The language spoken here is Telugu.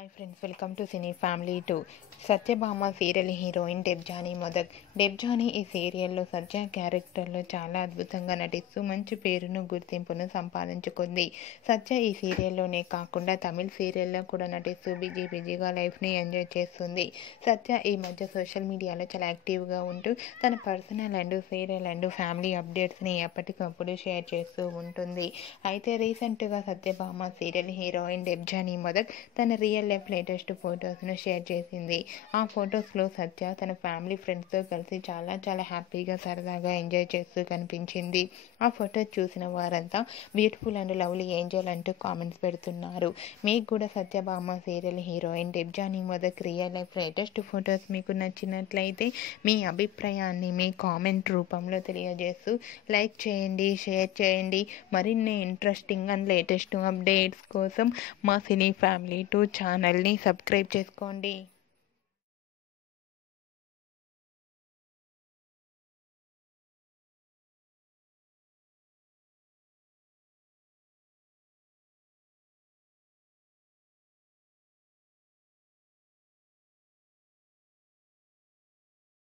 Hi friends, welcome to cine family 2. Satyabhama serial heroine Debjani Modak. Debjani ఈ సీరియల్లో సత్య క్యారెక్టర్లో చాలా అద్భుతంగా నటిస్తూ మంచి పేరును గుర్తింపును సంపాదించుకుంది. సత్య ఈ సీరియల్లోనే కాకుండా తమిళ్ సీరియల్లో కూడా నటిస్తూ బిజీగా లైఫ్ని ఎంజాయ్ చేస్తుంది. సత్య ఈ మధ్య సోషల్ మీడియాలో చాలా యాక్టివ్గా ఉంటూ తన personal and serial and family అప్డేట్స్ని ఎప్పటికప్పుడు షేర్ చేస్తూ ఉంటుంది. అయితే రీసెంట్గా సత్యభామ సీరియల్ హీరోయిన్ డెబ్జానీ మొదక్ తన రియల్ లైఫ్ లేటెస్ట్ ఫొటోస్ను షేర్ చేసింది. ఆ ఫొటోస్లో సత్య తన ఫ్యామిలీ ఫ్రెండ్స్తో కలిసి చాలా హ్యాపీగా సరదాగా ఎంజాయ్ చేస్తూ కనిపించింది. ఆ ఫొటో చూసిన వారంతా బ్యూటిఫుల్ అండ్ లవ్లీ ఏంజల్ అంటూ కామెంట్స్ పెడుతున్నారు. మీకు కూడా Satyabhama serial heroine Debjani Modak real life latest photos మీకు నచ్చినట్లయితే మీ అభిప్రాయాన్ని మీ కామెంట్ రూపంలో తెలియజేస్తూ లైక్ చేయండి, షేర్ చేయండి. మరిన్ని ఇంట్రెస్టింగ్ అండ్ లేటెస్ట్ అప్డేట్స్ కోసం మా సినీ ఫ్యామిలీ 2 ఛానల్ని సబ్స్క్రైబ్ చేసుకోండి.